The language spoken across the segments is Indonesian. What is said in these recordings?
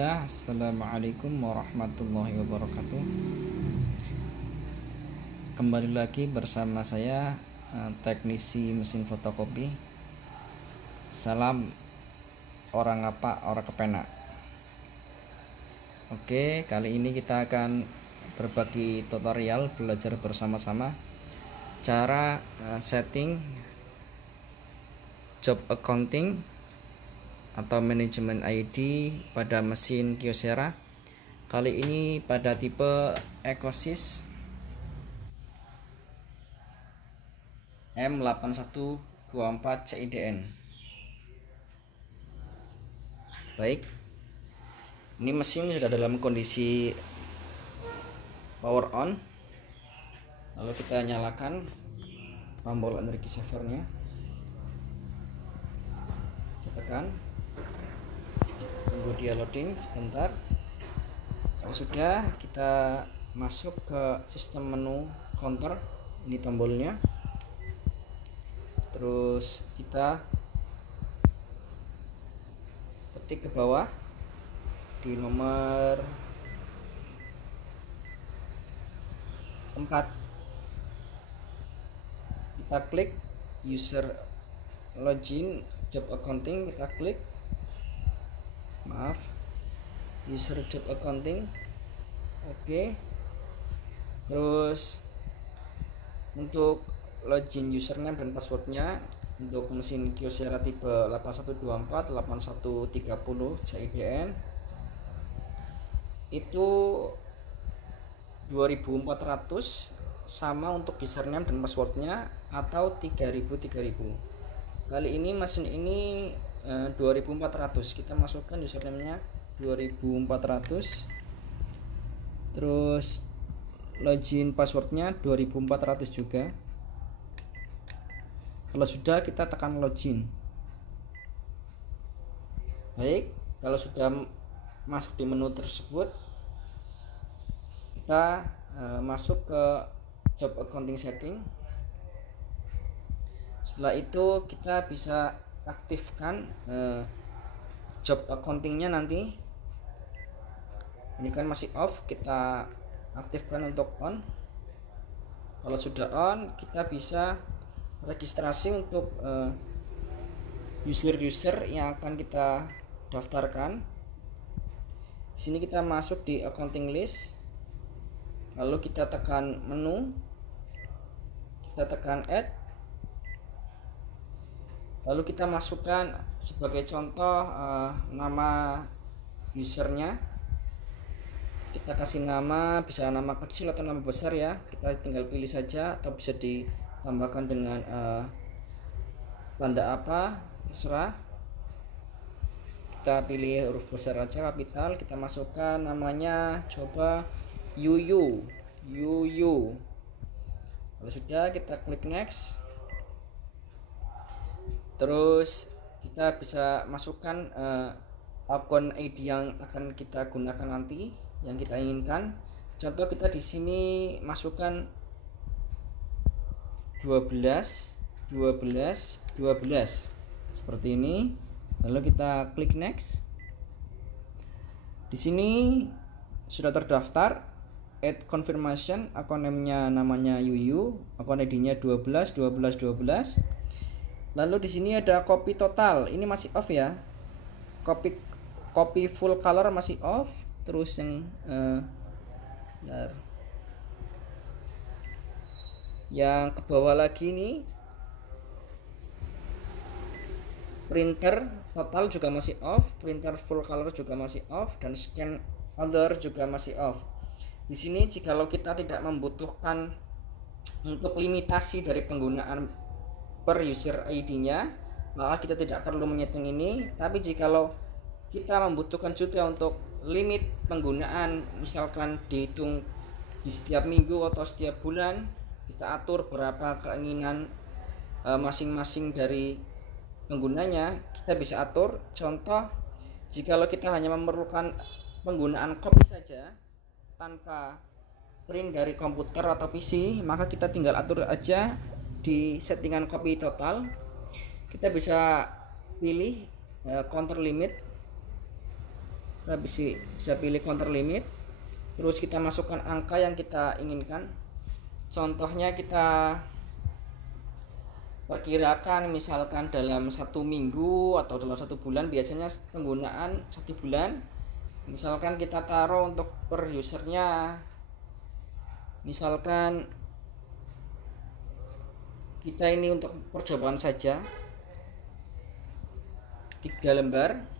Bismillah, Assalamualaikum warahmatullahi wabarakatuh. Kembali lagi bersama saya, teknisi mesin fotokopi. Salam orang apa, orang kepenak. Oke, kali ini kita akan berbagi tutorial belajar bersama-sama cara setting job accounting atau manajemen ID pada mesin Kyocera. Kali ini pada tipe Ecosys M8124 CIDN. Baik, ini mesin sudah dalam kondisi power on. Lalu kita nyalakan tombol energi savernya, kita tekan, tunggu dia loading sebentar. Kalau sudah, kita masuk ke sistem menu counter. Ini tombolnya. Terus kita ketik ke bawah di nomor 4. Kita klik user login job accounting, kita klik user job accounting. Oke. Terus untuk login username dan passwordnya untuk mesin Kyocera tipe 8124 8130 CIDN itu 2400, sama untuk username dan passwordnya, atau 3000. Kali ini mesin ini 2400. Kita masukkan username-nya 2400, terus login passwordnya 2400 juga. Kalau sudah, kita tekan login. Baik, kalau sudah masuk di menu tersebut, kita masuk ke job accounting setting. Setelah itu kita bisa aktifkan job accountingnya nanti. Ini kan masih off, kita aktifkan untuk on. Kalau sudah on, kita bisa registrasi untuk user-user yang akan kita daftarkan. Di sini kita masuk di accounting list, lalu kita tekan menu, kita tekan add, lalu kita masukkan sebagai contoh nama usernya. Kita kasih nama, bisa nama kecil atau nama besar ya, kita tinggal pilih saja, atau bisa ditambahkan dengan tanda apa, terserah. Kita pilih huruf besar aja, kapital. Kita masukkan namanya, coba Yuyu. Kalau sudah, kita klik next. Terus kita bisa masukkan akun ID yang akan kita gunakan nanti, yang kita inginkan. Contoh, kita di sini masukkan 12 seperti ini. Lalu kita klik next. Di sini sudah terdaftar. Add confirmation, akun name-nya namanya Yuyu, akun ID-nya 12. Lalu di sini ada copy total, ini masih off ya. Copy full color masih off. Terus yang ke bawah lagi nih, printer total juga masih off, printer full color juga masih off, dan scan other juga masih off. Di sini jikalau kita tidak membutuhkan untuk limitasi dari penggunaan per user ID-nya, maka kita tidak perlu menyeting ini. Tapi jikalau kita membutuhkan juga untuk limit penggunaan, misalkan dihitung di setiap minggu atau setiap bulan, kita atur berapa keinginan masing-masing dari penggunanya, kita bisa atur. Contoh, jikalau kita hanya memerlukan penggunaan copy saja tanpa print dari komputer atau PC, maka kita tinggal atur aja di settingan copy total. Kita bisa pilih counter limit kita bisa pilih counter limit, terus kita masukkan angka yang kita inginkan. Contohnya kita perkirakan misalkan dalam 1 minggu atau dalam 1 bulan, biasanya penggunaan 1 bulan, misalkan kita taruh untuk per usernya, misalkan kita ini untuk percobaan saja 3 lembar,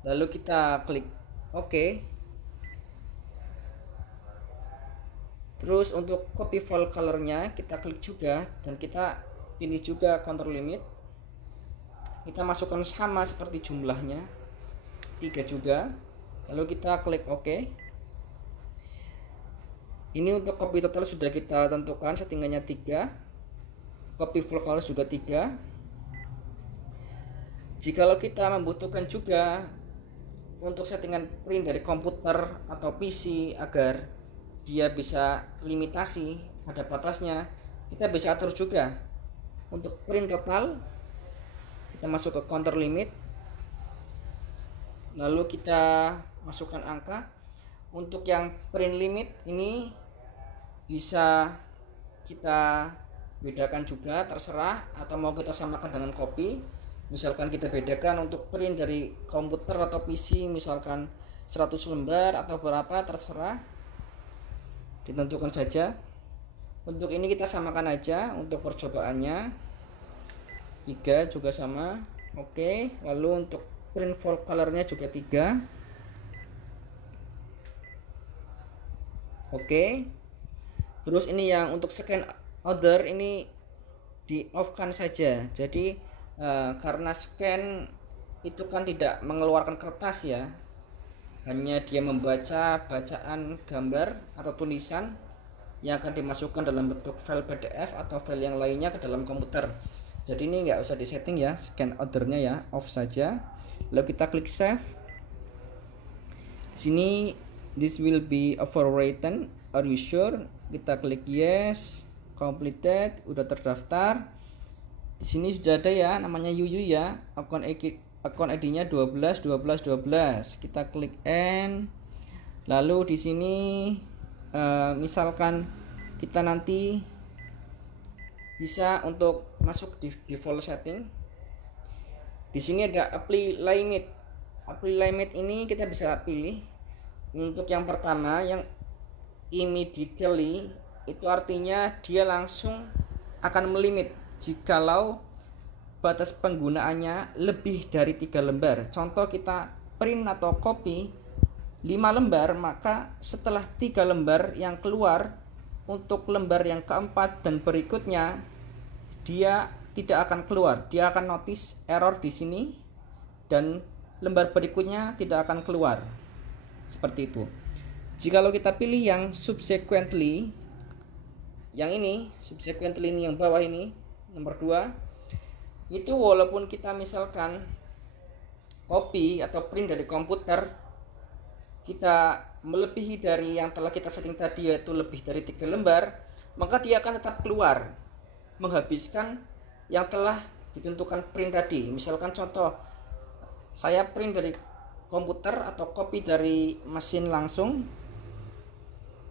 lalu kita klik OK. Terus untuk copy full colornya kita klik juga, dan kita pilih juga counter limit. Kita masukkan sama seperti jumlahnya 3 juga, lalu kita klik OK. Ini untuk copy total sudah kita tentukan settingannya 3, copy full color juga 3. Jikalau kita membutuhkan juga untuk settingan print dari komputer atau PC agar dia bisa limitasi, ada batasnya, kita bisa atur juga. Untuk print total kita masuk ke counter limit, lalu kita masukkan angka. Untuk yang print limit ini bisa kita bedakan juga, terserah, atau mau kita samakan dengan copy. Misalkan kita bedakan untuk print dari komputer atau PC misalkan 100 lembar atau berapa, terserah, ditentukan saja. Untuk ini kita samakan aja untuk percobaannya 3 juga sama. Oke, lalu untuk print full colornya juga 3. Oke. Terus ini yang untuk scan other ini di off kan saja. Jadi karena scan itu kan tidak mengeluarkan kertas ya, hanya dia membaca bacaan gambar atau tulisan yang akan dimasukkan dalam bentuk file PDF atau file yang lainnya ke dalam komputer. Jadi ini nggak usah disetting ya, scan ordernya ya, off saja. Lalu kita klik save. Sini this will be overwritten, are you sure? Kita klik yes, completed, udah terdaftar. Di sini sudah ada ya namanya Yuyu ya, akun ID-nya 12. Kita klik N. Lalu di sini misalkan kita nanti bisa untuk masuk di default setting. Di sini ada apply limit. Apply limit ini kita bisa pilih. Untuk yang pertama yang immediately, itu artinya dia langsung akan melimit jikalau batas penggunaannya lebih dari 3 lembar. Contoh kita print atau copy 5 lembar, maka setelah 3 lembar yang keluar, untuk lembar yang keempat dan berikutnya dia tidak akan keluar. Dia akan notice error di sini dan lembar berikutnya tidak akan keluar. Seperti itu. Jikalau kita pilih yang subsequently, yang ini, subsequently ini yang bawah ini, nomor 2, itu walaupun kita misalkan copy atau print dari komputer, kita melebihi dari yang telah kita setting tadi, yaitu lebih dari 3 lembar, maka dia akan tetap keluar, menghabiskan yang telah ditentukan print tadi. Misalkan contoh, saya print dari komputer atau copy dari mesin langsung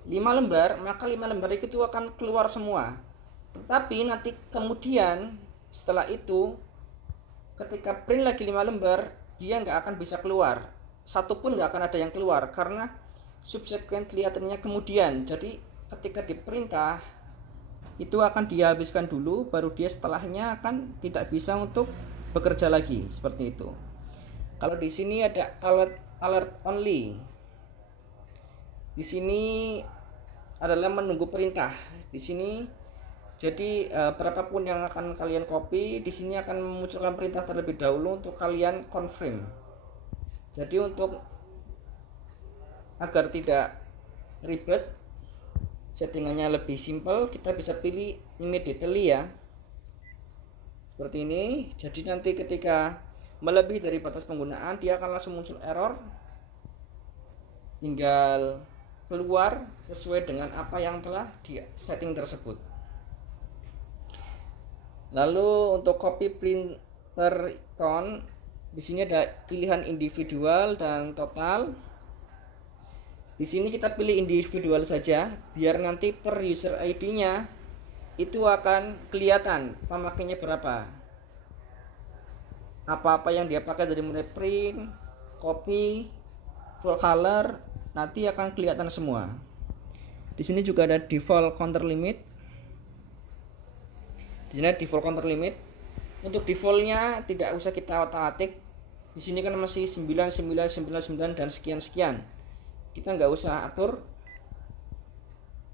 5 lembar, maka 5 lembar itu akan keluar semua. Tetapi nanti kemudian setelah itu ketika print lagi 5 lembar, dia nggak akan bisa keluar, satu pun nggak akan ada yang keluar karena subsequently artinya kemudian. Jadi ketika diperintah itu akan dihabiskan dulu, baru dia setelahnya akan tidak bisa untuk bekerja lagi, seperti itu. Kalau di sini ada alert only, di sini adalah menunggu perintah. Di sini jadi berapapun yang akan kalian copy, di sini akan memunculkan perintah terlebih dahulu untuk kalian confirm. Jadi untuk agar tidak ribet, settingannya lebih simple, kita bisa pilih immediately ya, seperti ini. Jadi nanti ketika melebihi dari batas penggunaan, dia akan langsung muncul error, tinggal keluar sesuai dengan apa yang telah di setting tersebut. Lalu untuk copy printer icon Di sini ada pilihan individual dan total. Di sini kita pilih individual saja biar nanti per user ID-nya itu akan kelihatan pemakainya berapa. Apa-apa yang dia pakai dari mulai print, copy, full color nanti akan kelihatan semua. Di sini juga ada default counter limit. Di sini ada default counter limit. Untuk defaultnya tidak usah kita otak-atik. Di sini kan masih 9999 dan sekian-sekian. Kita nggak usah atur.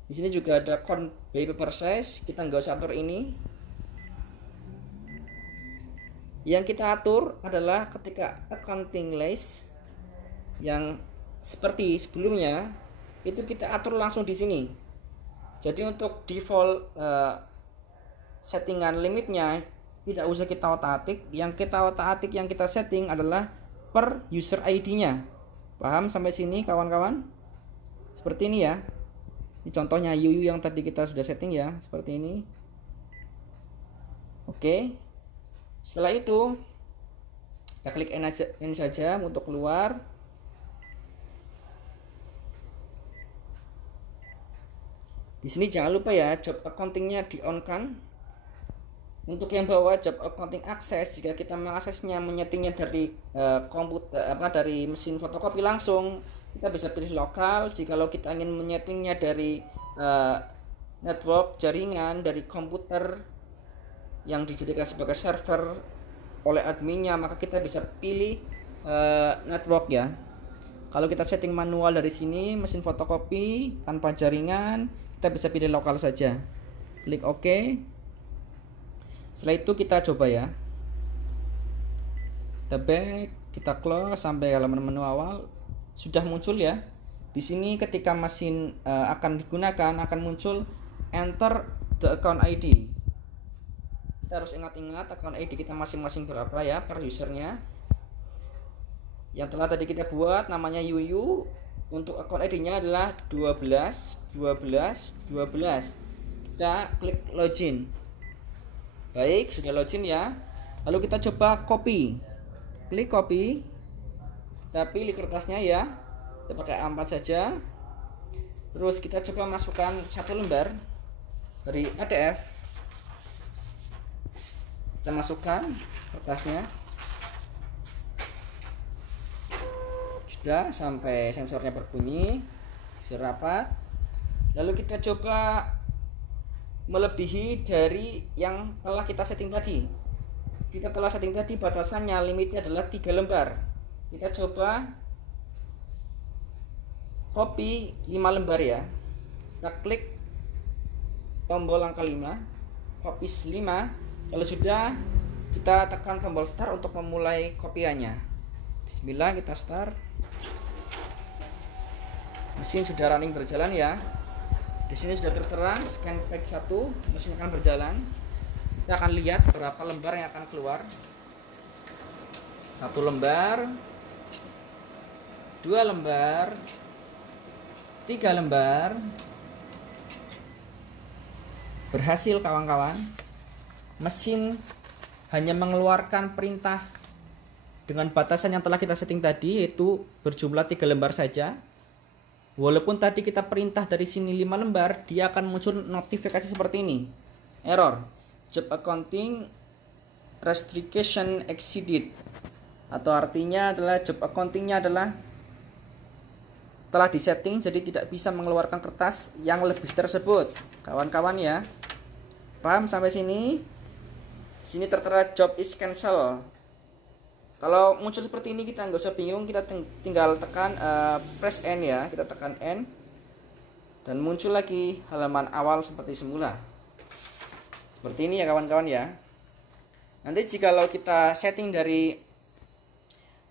Di sini juga ada count by paper size, kita nggak usah atur ini. Yang kita atur adalah ketika accounting list yang seperti sebelumnya itu kita atur langsung di sini. Jadi untuk default settingan limitnya tidak usah kita otak-atik. Yang kita otak-atik, yang kita setting adalah per user ID-nya. Paham sampai sini kawan-kawan? Seperti ini ya. Ini contohnya Yuyu yang tadi kita sudah setting ya, seperti ini. Oke. Setelah itu kita klik N saja untuk keluar. Di sini jangan lupa ya, job accounting-nya di-on-kan. Untuk yang bawah job accounting access, jika kita mengaksesnya, menyetingnya dari komputer dari mesin fotokopi langsung, kita bisa pilih lokal. Jikalau kita ingin menyetingnya dari network jaringan dari komputer yang dijadikan sebagai server oleh adminnya, maka kita bisa pilih network ya. Kalau kita setting manual dari sini mesin fotokopi tanpa jaringan, kita bisa pilih lokal saja. Klik OK. Setelah itu kita coba ya. Kita back, kita close sampai halaman menu awal. Sudah muncul ya. Di sini ketika mesin akan digunakan akan muncul enter the account ID. Kita harus ingat-ingat account ID kita masing-masing berapa ya per usernya. Yang telah tadi kita buat namanya Yuyu. Untuk account ID-nya adalah 12. Kita klik login. Baik, sudah login ya. Lalu kita coba copy. Klik copy. Kita pilih kertasnya ya. Kita pakai A4 saja. Terus kita coba masukkan satu lembar dari PDF. Kita masukkan kertasnya. Sudah sampai sensornya berbunyi. Sudah rapat. Lalu kita coba melebihi dari yang telah kita setting tadi. Kita telah setting tadi batasannya, limitnya adalah 3 lembar. Kita coba copy 5 lembar ya. Kita klik tombol angka 5, copy 5. Kalau sudah, kita tekan tombol start untuk memulai kopiannya. Bismillah, kita start. Mesin sudah running berjalan ya. Di sini sudah tertera scan pack 1, mesin akan berjalan. Kita akan lihat berapa lembar yang akan keluar. 1 lembar, 2 lembar, 3 lembar. Berhasil kawan-kawan. Mesin hanya mengeluarkan perintah dengan batasan yang telah kita setting tadi, yaitu berjumlah 3 lembar saja. Walaupun tadi kita perintah dari sini 5 lembar, dia akan muncul notifikasi seperti ini. Error. Job accounting restriction exceeded. Atau artinya adalah job accountingnya adalah telah disetting jadi tidak bisa mengeluarkan kertas yang lebih tersebut. Kawan-kawan ya. Paham sampai sini? Sini tertera job is cancel. Kalau muncul seperti ini kita nggak usah bingung, kita tinggal tekan press N ya, kita tekan N dan muncul lagi halaman awal seperti semula. Seperti ini ya kawan-kawan ya. Nanti jikalau kita setting dari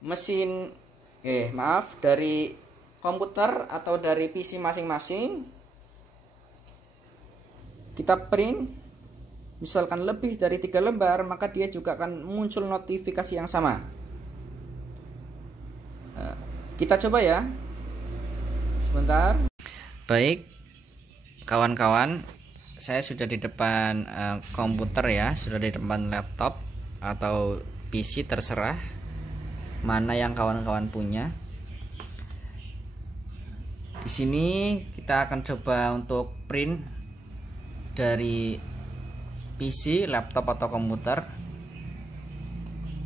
mesin, dari komputer atau dari PC masing-masing, kita print, misalkan lebih dari 3 lembar, maka dia juga akan muncul notifikasi yang sama. Kita coba ya. Sebentar. Baik, kawan-kawan, saya sudah di depan komputer ya, sudah di depan laptop atau PC terserah. mana yang kawan-kawan punya. Di sini kita akan coba untuk print dari PC, laptop atau komputer.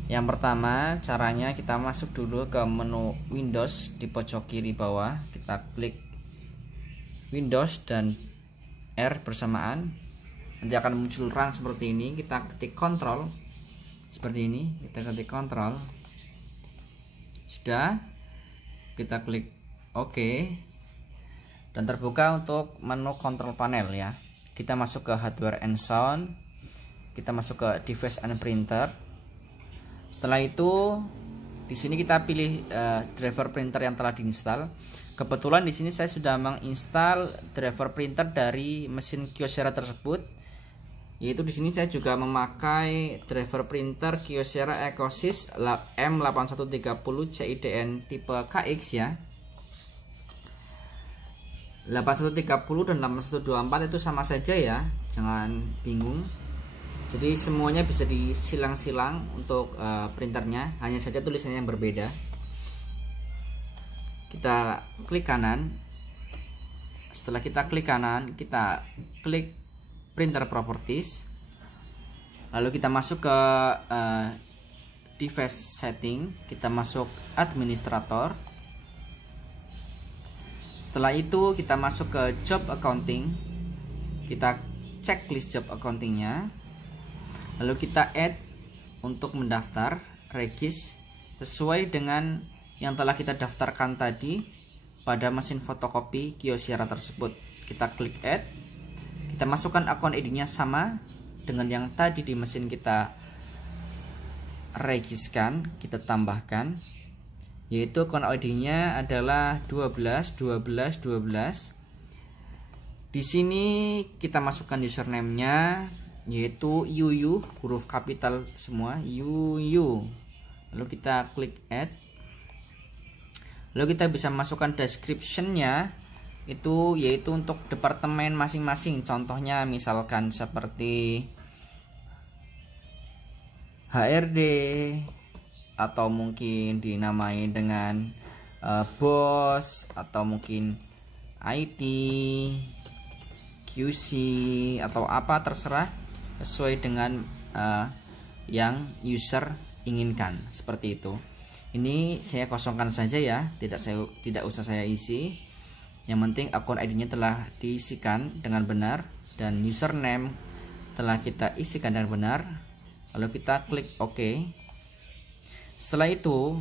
Yang pertama caranya kita masuk dulu ke menu Windows di pojok kiri bawah, kita klik Windows dan R bersamaan, nanti akan muncul run seperti ini. Kita ketik Ctrl seperti ini, kita ketik Ctrl, sudah, kita klik OK dan terbuka untuk menu control panel ya. Kita masuk ke hardware and sound, kita masuk ke device and printer. Setelah itu di sini kita pilih driver printer yang telah diinstal. Kebetulan di sini saya sudah menginstal driver printer dari mesin Kyocera tersebut, yaitu di sini saya juga memakai driver printer Kyocera Ecosys M8130 CIDN tipe KX ya. 8130 dan 8124 itu sama saja ya, jangan bingung. Jadi semuanya bisa disilang-silang untuk printernya, hanya saja tulisannya yang berbeda. Kita klik kanan. Setelah kita klik kanan, kita klik printer properties. Lalu kita masuk ke device setting, kita masuk administrator. Setelah itu kita masuk ke job accounting, kita checklist job accountingnya. Lalu kita add untuk mendaftar, regis sesuai dengan yang telah kita daftarkan tadi pada mesin fotokopi Kyocera tersebut. Kita klik add, kita masukkan akun ID-nya sama dengan yang tadi di mesin kita regiskan, kita tambahkan, yaitu akun ID-nya adalah 12. Di sini kita masukkan username-nya, yaitu Yuyu, huruf kapital semua, Yuyu. Lalu kita klik add. Lalu kita bisa masukkan description-nya, itu yaitu untuk departemen masing-masing. Contohnya misalkan seperti HRD, atau mungkin dinamai dengan bos, atau mungkin IT, QC, atau apa terserah, sesuai dengan yang user inginkan, seperti itu. Ini saya kosongkan saja ya, tidak usah saya isi. Yang penting akun ID-nya telah diisikan dengan benar dan username telah kita isikan dengan benar. Lalu kita klik OK. Setelah itu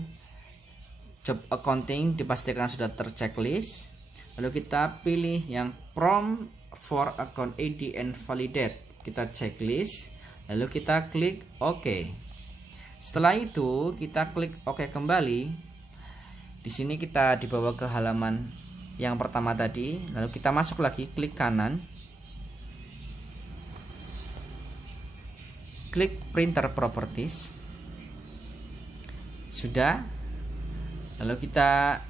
job accounting dipastikan sudah terchecklist. Lalu kita pilih yang prompt for account ID and validate. Kita checklist, lalu kita klik OK. Setelah itu kita klik OK kembali. Di sini kita dibawa ke halaman yang pertama tadi. Lalu kita masuk lagi, klik kanan, klik printer properties. Sudah. Lalu kita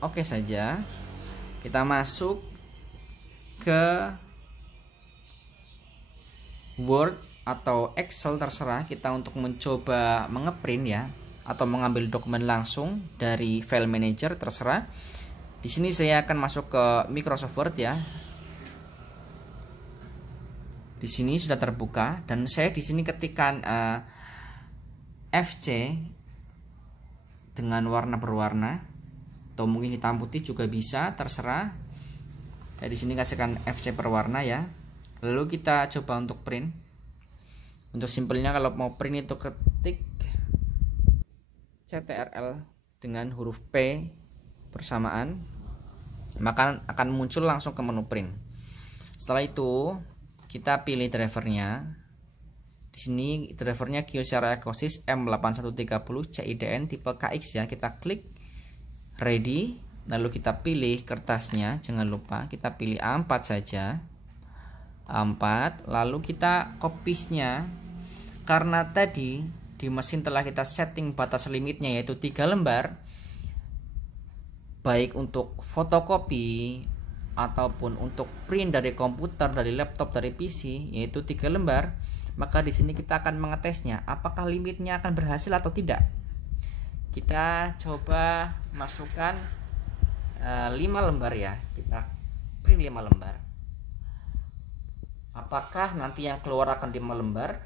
OK saja. Kita masuk ke Word atau Excel, terserah kita untuk mencoba mengeprint ya, atau mengambil dokumen langsung dari file manager, terserah. Di sini saya akan masuk ke Microsoft Word ya. Di sini sudah terbuka dan saya di sini ketikkan FC dengan warna berwarna, atau mungkin hitam putih juga bisa, terserah. Saya di sini kasihkan FC berwarna ya. Lalu kita coba untuk print. Untuk simpelnya kalau mau print itu ketik CTRL dengan huruf P bersamaan, maka akan muncul langsung ke menu print. Setelah itu kita pilih drivernya. Di sini drivernya Kyocera Ecosys M8130 CIDN tipe KX ya. Kita klik ready, lalu kita pilih kertasnya, jangan lupa kita pilih A4 saja. A4, lalu kita copiesnya, karena tadi di mesin telah kita setting batas limitnya yaitu 3 lembar, baik untuk fotokopi ataupun untuk print dari komputer, dari laptop, dari PC, yaitu 3 lembar. Maka di sini kita akan mengetesnya apakah limitnya akan berhasil atau tidak. Kita coba masukkan 5 lembar ya, kita print 5 lembar. Apakah nanti yang keluar akan 5 lembar,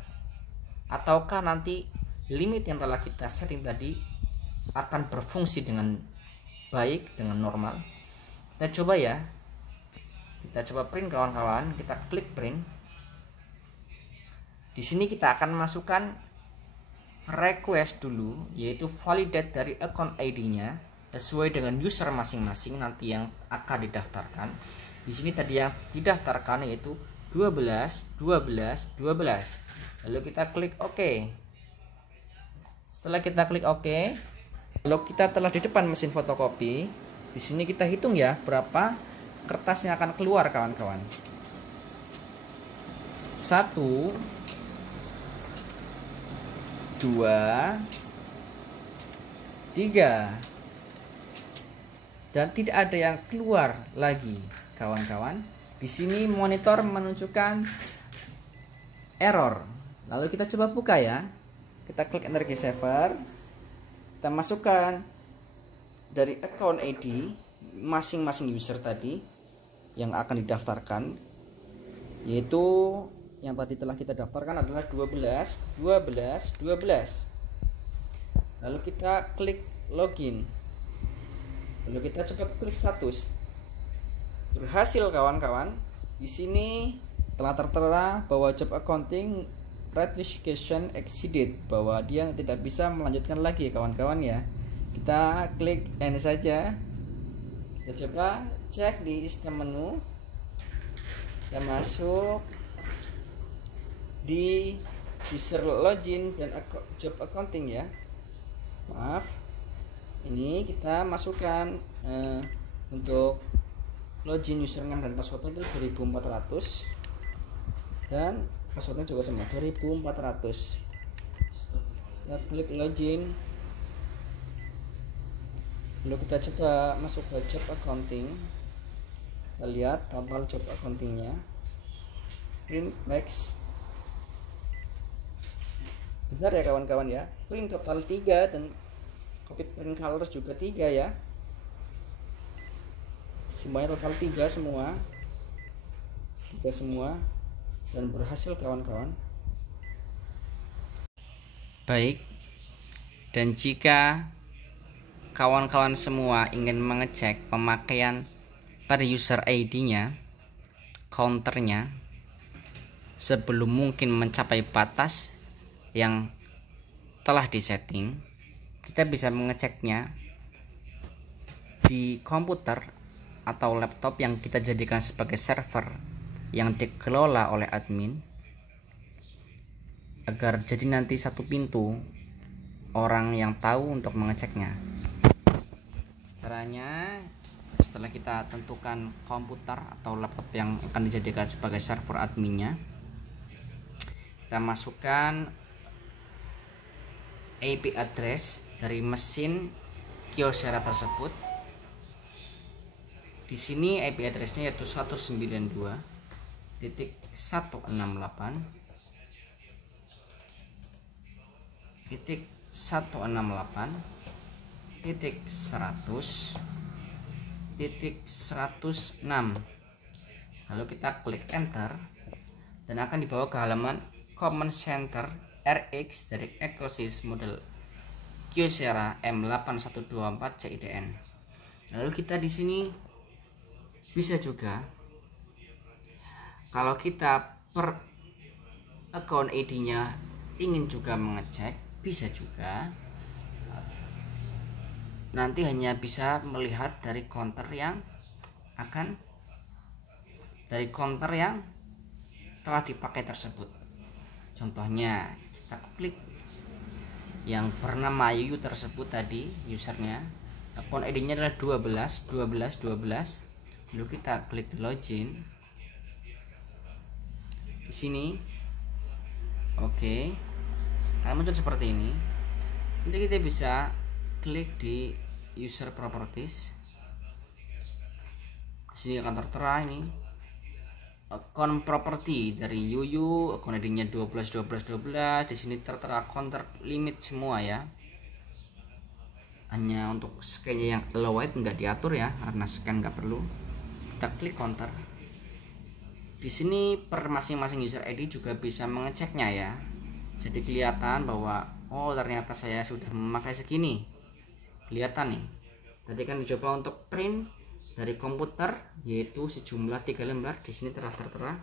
ataukah nanti limit yang telah kita setting tadi akan berfungsi dengan baik, dengan normal? Kita coba ya, kita coba print kawan-kawan. Kita klik print. Di sini kita akan masukkan request dulu, yaitu validate dari account ID-nya sesuai dengan user masing-masing nanti yang akan didaftarkan. Di sini tadi yang didaftarkan yaitu 12, 12, 12. Lalu kita klik OK. Setelah kita klik OK, kalau kita telah di depan mesin fotokopi, di sini kita hitung ya berapa kertas yang akan keluar kawan-kawan. 1, 2, 3, dan tidak ada yang keluar lagi kawan-kawan. Di sini monitor menunjukkan error. Lalu kita coba buka ya. Kita klik Energy Saver. Kita masukkan dari account ID masing-masing user tadi yang akan didaftarkan, yaitu yang tadi telah kita daftarkan adalah 12, 12, 12. Lalu kita klik login. Lalu kita coba klik status. Berhasil kawan-kawan. Di sini telah tertera bahwa job accounting registration exceeded, bahwa dia tidak bisa melanjutkan lagi kawan-kawan ya. Kita klik end saja. Kita coba cek di sistem menu. Kita masuk di user login dan job accounting ya. Maaf, ini kita masukkan untuk login username dan passwordnya itu 2400 dan passwordnya juga sama 2400. Kita klik login. Lalu kita coba masuk ke job accounting. Kita lihat total job accountingnya. Print max. Benar ya kawan-kawan ya, print total 3 dan copy print colors juga 3 ya. Semuanya total 3 semua. 3 semua dan berhasil kawan-kawan. Baik. Dan jika kawan-kawan semua ingin mengecek pemakaian per user ID-nya, counternya sebelum mungkin mencapai batas yang telah disetting, kita bisa mengeceknya di komputer atau laptop yang kita jadikan sebagai server yang dikelola oleh admin, agar jadi nanti satu pintu orang yang tahu untuk mengeceknya. Caranya, setelah kita tentukan komputer atau laptop yang akan dijadikan sebagai server adminnya, kita masukkan IP address dari mesin Kyocera tersebut. Di sini IP addressnya yaitu 192.168.100.106. Lalu kita klik enter dan akan dibawa ke halaman Command Center RX dari Ecosys model Kyocera M8124 CIDN. Lalu kita di sini bisa juga, kalau kita per account ID-nya ingin juga mengecek, bisa juga. Nanti hanya bisa melihat dari counter yang telah dipakai tersebut. Contohnya, kita klik yang bernama Yuyu tersebut tadi, usernya, account ID-nya adalah 12. Lalu kita klik login di sini. Oke, nah, muncul seperti ini. Nanti kita bisa klik di user properties. Di sini akan tertera ini account property dari Yuyu, account ID-nya 12. Di sini tertera counter limit semua ya. hanya untuk scan-nya yang allowed nggak diatur ya, karena scan nggak perlu. Kita klik counter. Di sini per masing-masing user ID juga bisa mengeceknya ya. Jadi kelihatan bahwa oh ternyata saya sudah memakai segini. Kelihatan nih. Tadi kan dicoba untuk print dari komputer yaitu sejumlah 3 lembar. Di sini telah tertera.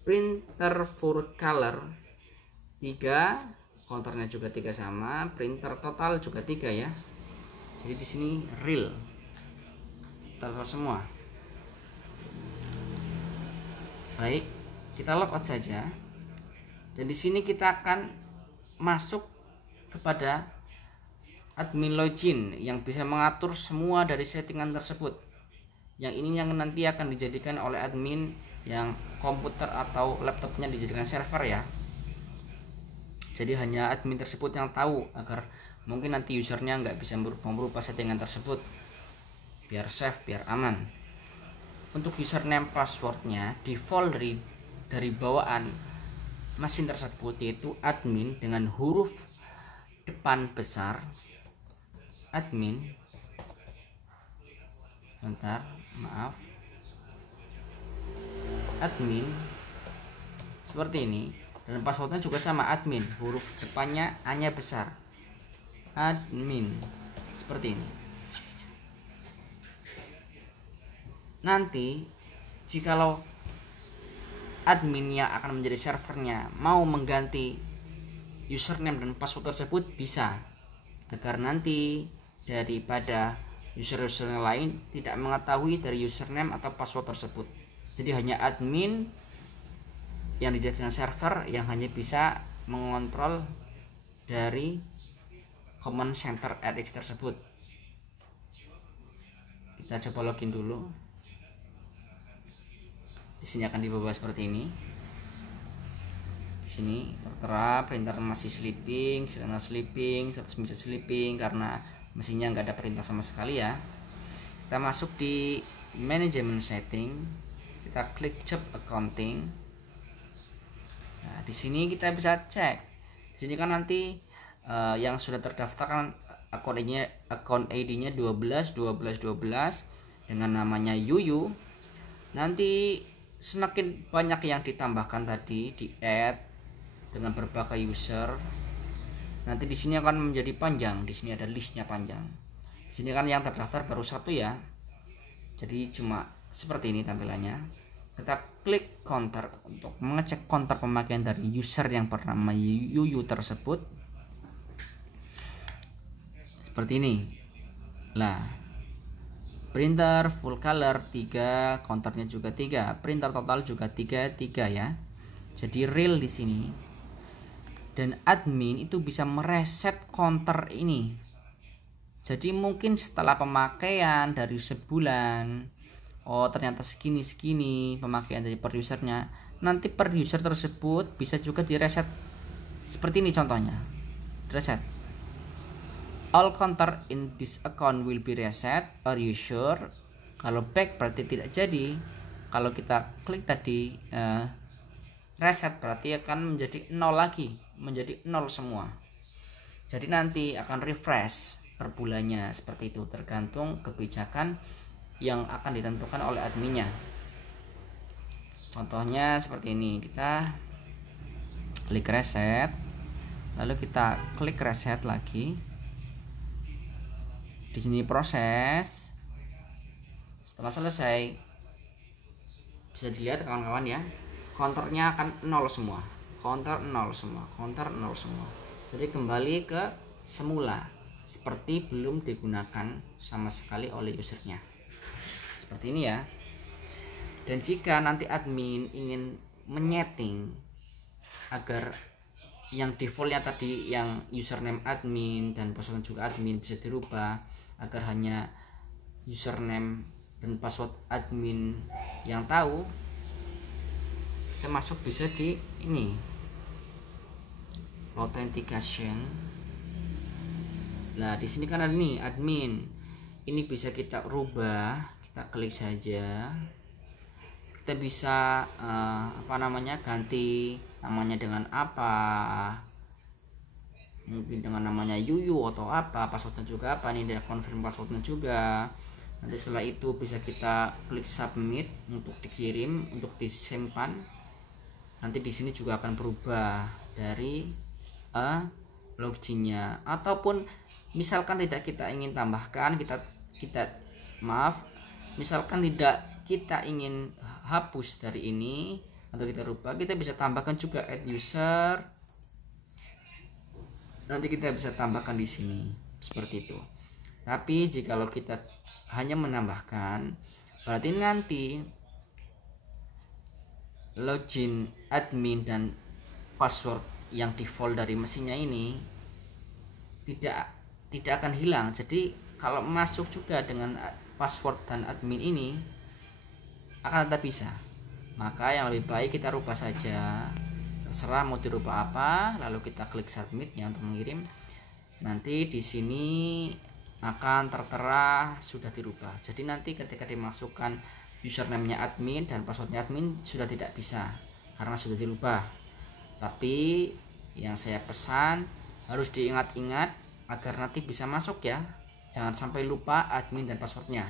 Printer full color 3, counternya juga 3 sama, printer total juga 3 ya. Jadi di sini real total semua. Baik, kita logout saja. Dan di sini kita akan masuk kepada admin login yang bisa mengatur semua dari settingan tersebut. Yang ini yang nanti akan dijadikan oleh admin yang komputer atau laptopnya dijadikan server ya. Jadi hanya admin tersebut yang tahu, agar mungkin nanti usernya nggak bisa merubah settingan tersebut, biar safe, biar aman. Untuk username passwordnya default dari bawaan mesin tersebut yaitu admin dengan huruf depan besar admin. Bentar, maaf, admin seperti ini, dan passwordnya juga sama admin, huruf depannya hanya besar admin seperti ini. Nanti jikalau admin yang akan menjadi servernya mau mengganti username dan password tersebut bisa, agar nanti daripada user-user yang lain tidak mengetahui dari username atau password tersebut. Jadi hanya admin yang dijadikan server yang hanya bisa mengontrol dari command center RX tersebut. Kita coba login dulu. Di sini akan dibawa seperti ini. Di sini tertera printer masih sleeping, status bisa sleeping karena mesinnya nggak ada perintah sama sekali ya. Kita masuk di manajemen setting, kita klik job accounting. Nah, di sini kita bisa cek. Di sini kan nanti yang sudah terdaftar kan account ID-nya 12 dengan namanya Yuyu. Nanti semakin banyak yang ditambahkan tadi di add dengan berbagai user, nanti di sini akan menjadi panjang. Di sini ada listnya panjang. Di sini kan yang terdaftar baru 1 ya. Jadi cuma seperti ini tampilannya. Kita klik counter untuk mengecek counter pemakaian dari user yang bernama Yuyu tersebut. Seperti ini. Lah, printer full color 3, counternya juga 3, printer total juga 3 ya. Jadi real di sini. Dan admin itu bisa mereset counter ini. Jadi mungkin setelah pemakaian dari sebulan, oh ternyata segini pemakaian dari per usernya, nanti per user tersebut bisa juga direset. Seperti ini contohnya. Reset. All counter in this account will be reset. Are you sure? Kalau back berarti tidak jadi. Kalau kita klik tadi reset berarti akan menjadi 0 lagi, menjadi 0 semua. Jadi nanti akan refresh per bulannya seperti itu, tergantung kebijakan yang akan ditentukan oleh adminnya. Contohnya seperti ini, kita klik reset, lalu kita klik reset lagi. Di sini proses. Setelah selesai, bisa dilihat kawan-kawan ya, counternya akan 0 semua, counter 0 semua, counter 0 semua. Jadi kembali ke semula, seperti belum digunakan sama sekali oleh usernya. Seperti ini ya. Dan jika nanti admin ingin menyeting agar yang defaultnya tadi yang username admin dan password juga admin bisa dirubah agar hanya username dan password admin yang tahu, kita masuk bisa di ini authentication. Nah di sini kan ada nih admin, ini bisa kita rubah, kita klik saja. Kita bisa ganti namanya dengan apa, mungkin dengan namanya Yuyu atau apa, passwordnya juga apa, ini dia confirm passwordnya juga. Nanti setelah itu bisa kita klik submit untuk dikirim, untuk disimpan. Nanti di sini juga akan berubah dari loginnya, ataupun misalkan tidak kita ingin tambahkan, misalkan tidak kita ingin hapus dari ini atau kita rubah, kita bisa tambahkan juga add user. Nanti kita bisa tambahkan di sini seperti itu. Tapi jikalau kita hanya menambahkan, berarti nanti login admin dan password yang default dari mesinnya ini tidak akan hilang. Jadi kalau masuk juga dengan password dan admin ini akan tetap bisa. Maka yang lebih baik kita rubah saja, terserah mau dirubah apa, lalu kita klik submitnya untuk mengirim. Nanti di sini akan tertera sudah dirubah. Jadi nanti ketika dimasukkan username-nya admin dan passwordnya admin sudah tidak bisa karena sudah dirubah. Tapi yang saya pesan harus diingat-ingat agar nanti bisa masuk ya. Jangan sampai lupa admin dan passwordnya.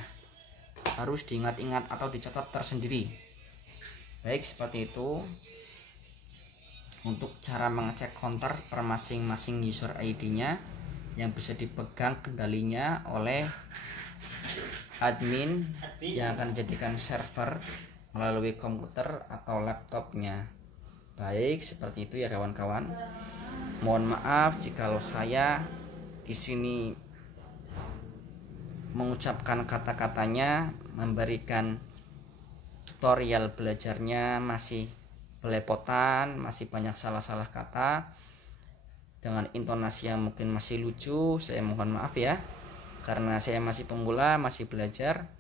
Harus diingat-ingat atau dicatat tersendiri. Baik, seperti itu untuk cara mengecek counter per masing-masing user ID-nya yang bisa dipegang kendalinya oleh admin yang akan dijadikan server melalui komputer atau laptopnya. Baik, seperti itu ya kawan-kawan. Mohon maaf jikalau saya di sini mengucapkan kata-katanya, memberikan tutorial belajarnya masih belepotan, masih banyak salah-salah kata dengan intonasi yang mungkin masih lucu. Saya mohon maaf ya, karena saya masih pemula, masih belajar.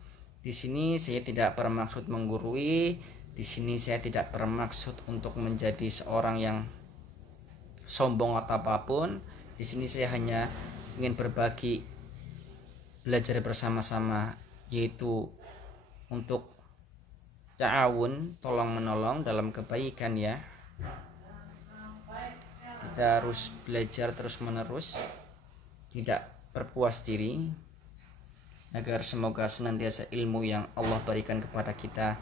Di sini saya tidak bermaksud menggurui, di sini saya tidak bermaksud untuk menjadi seorang yang sombong atau apapun. Di sini saya hanya ingin berbagi, belajar bersama-sama, yaitu untuk ta'awun, tolong menolong dalam kebaikan ya. Kita harus belajar terus menerus, tidak berpuas diri, agar semoga senantiasa ilmu yang Allah berikan kepada kita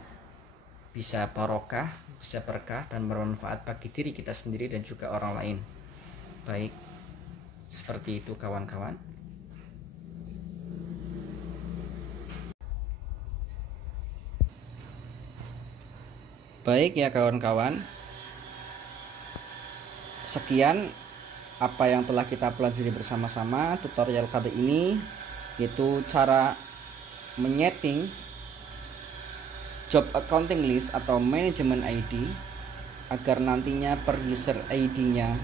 bisa barokah, bisa berkah dan bermanfaat bagi diri kita sendiri dan juga orang lain. Baik, seperti itu kawan-kawan. Baik ya kawan-kawan, sekian apa yang telah kita pelajari bersama-sama tutorial kali ini, yaitu cara menyeting job accounting list atau manajemen ID agar nantinya per user ID-nya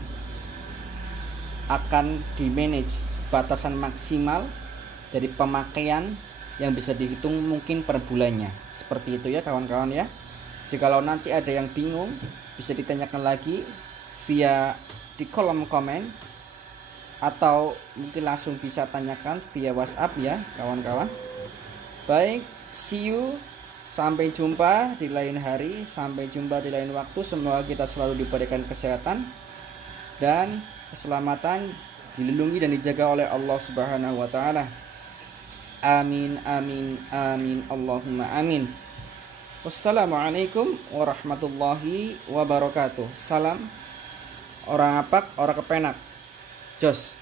akan di manage batasan maksimal dari pemakaian yang bisa dihitung mungkin per bulannya. Seperti itu ya kawan-kawan ya. Jikalau nanti ada yang bingung, bisa ditanyakan lagi via di kolom komen, atau mungkin langsung bisa tanyakan via WhatsApp ya kawan-kawan. Baik, see you, sampai jumpa di lain hari, sampai jumpa di lain waktu. Semoga kita selalu diberikan kesehatan dan keselamatan, dilindungi dan dijaga oleh Allah Subhanahu wa taala. Amin amin amin Allahumma amin. Wassalamualaikum warahmatullahi wabarakatuh. Salam orang apak, orang kepenak. Jos.